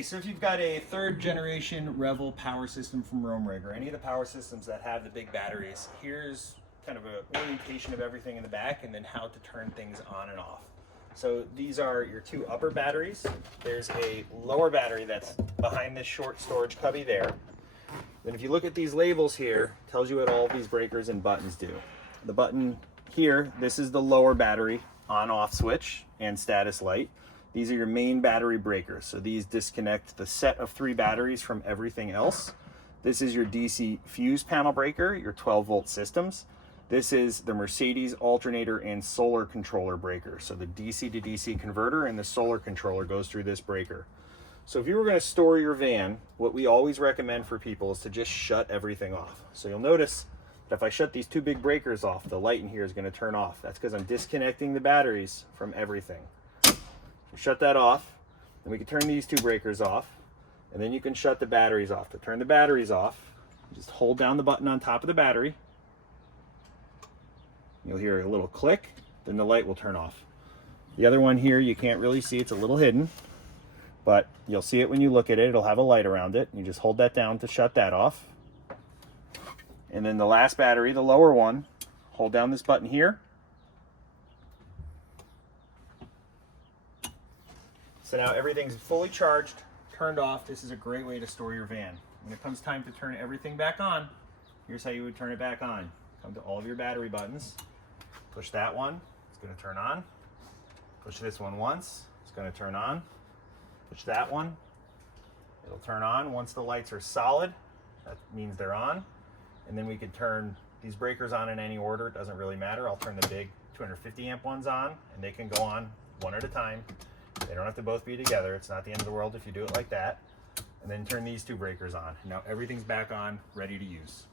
Okay, so if you've got a third generation Revel power system from RoamRig, or any of the power systems that have the big batteries, here's kind of an orientation of everything in the back and then how to turn things on and off. So these are your two upper batteries. There's a lower battery that's behind this short storage cubby there. Then if you look at these labels here, it tells you what all these breakers and buttons do. The button here, this is the lower battery on-off switch and status light. These are your main battery breakers. So these disconnect the set of 3 batteries from everything else. This is your DC fuse panel breaker, your 12-volt systems. This is the Mercedes alternator and solar controller breaker. So the DC to DC converter and the solar controller goes through this breaker. So if you were going to store your van, what we always recommend for people is to just shut everything off. So you'll notice that if I shut these 2 big breakers off, the light in here is going to turn off. That's because I'm disconnecting the batteries from everything. Shut that off, and we can turn these 2 breakers off, and then you can shut the batteries off. To turn the batteries off, just hold down the button on top of the battery. You'll hear a little click, then the light will turn off. The other one here you can't really see, it's a little hidden, but you'll see it when you look at it. It'll have a light around it. You just hold that down to shut that off. And then the last battery, the lower one, hold down this button here. So now everything's fully charged, turned off. This is a great way to store your van. When it comes time to turn everything back on, here's how you would turn it back on. Come to all of your battery buttons, push that one, it's going to turn on. Push this one once, it's going to turn on. Push that one, it'll turn on. Once the lights are solid, that means they're on. And then we could turn these breakers on in any order, it doesn't really matter. I'll turn the big 250 amp ones on, and they can go on one at a time. They don't have to both be together. It's not the end of the world if you do it like that. And then turn these 2 breakers on. Now everything's back on, ready to use.